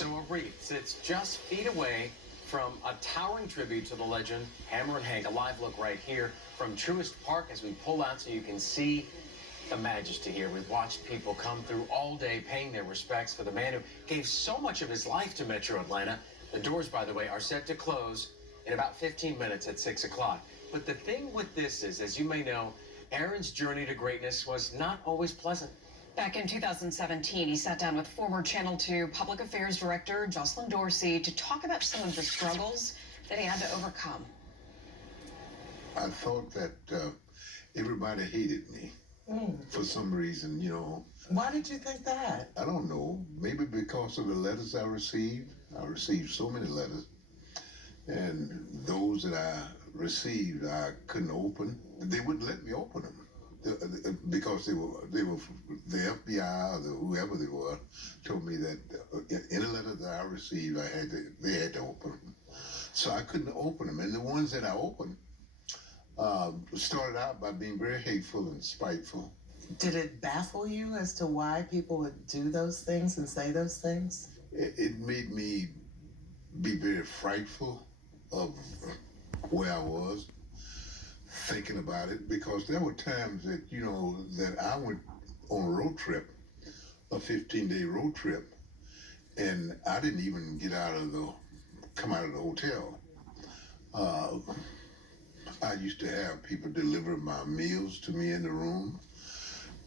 So a wreath sits just feet away from a towering tribute to the legend, Hammer and Hank. A live look right here from Truist Park as we pull out so you can see the majesty here. We've watched people come through all day paying their respects for the man who gave so much of his life to Metro Atlanta. The doors, by the way, are set to close in about 15 minutes at 6 o'clock. But the thing with this is, as you may know, Aaron's journey to greatness was not always pleasant. Back in 2017, he sat down with former Channel 2 Public Affairs Director Jocelyn Dorsey to talk about some of the struggles that he had to overcome. I thought that everybody hated me for some reason, you know. Why did you think that? I don't know. Maybe because of the letters I received. I received so many letters. And those that I received, I couldn't open. They wouldn't let me open them. Because they were the FBI or whoever they were told me that any letter that I received, they had to open them. So I couldn't open them. And the ones that I opened started out by being very hateful and spiteful. Did it baffle you as to why people would do those things and say those things? It made me be very frightful of where I was, thinking about it, because there were times that, you know, that I went on a road trip, a 15-day road trip, and I didn't even come out of the hotel. I used to have people deliver my meals to me in the room.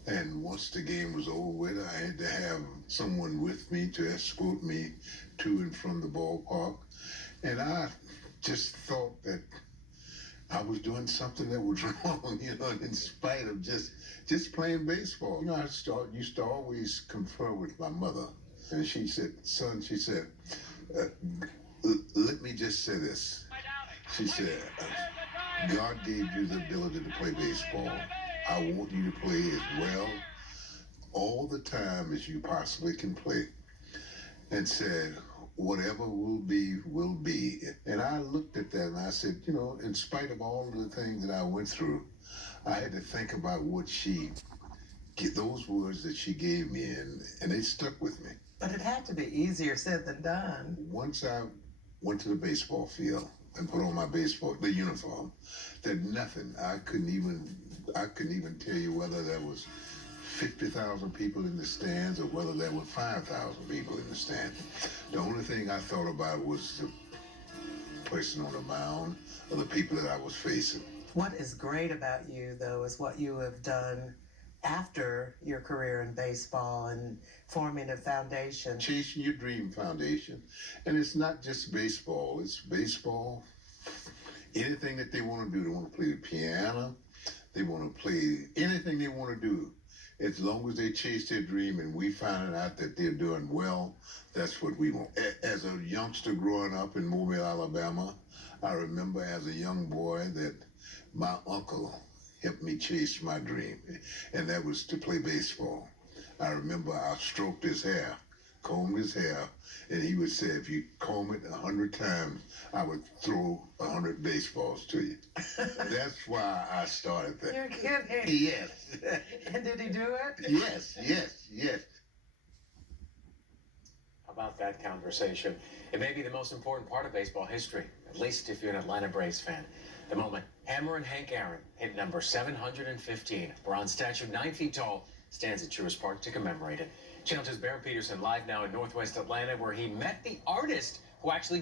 And once the game was over with, I had to have someone with me to escort me to and from the ballpark. And I just thought that I was doing something that was wrong, you know, in spite of just playing baseball. You know, I used to always confer with my mother. And she said, son, she said, let me just say this. She said, God gave you the ability to play baseball. I want you to play as well all the time as you possibly can play. And said, whatever will be, will be. And I looked at that and I said, you know, in spite of all of the things that I went through, I had to think about those words that she gave me, and they stuck with me. But it had to be easier said than done. Once I went to the baseball field and put on the uniform, that nothing, I couldn't even tell you whether there was 50,000 people in the stands or whether there were 5,000 people in the stands. The only thing I thought about was the person on the mound or the people that I was facing. What is great about you, though, is what you have done after your career in baseball and forming a foundation. Chasing Your Dream Foundation. And it's not just baseball. It's baseball, anything that they want to do. They want to play the piano. They want to play anything they want to do. As long as they chase their dream and we find out that they're doing well, that's what we want. As a youngster growing up in Mobile, Alabama, I remember as a young boy that my uncle helped me chase my dream, and that was to play baseball. I remember I stroked his hair, combed his hair, and he would say, if you comb it 100 times, I would throw 100 baseballs to you. That's why I started that. You're kidding. Yes. And did he do it? Yes. How about that conversation? It may be the most important part of baseball history, at least if you're an Atlanta Braves fan. The moment Hammer and Hank Aaron hit number 715. Bronze statue 9 feet tall stands at Truist Park to commemorate it. Channel 2's Barron Peterson live now in Northwest Atlanta, where he met the artist who actually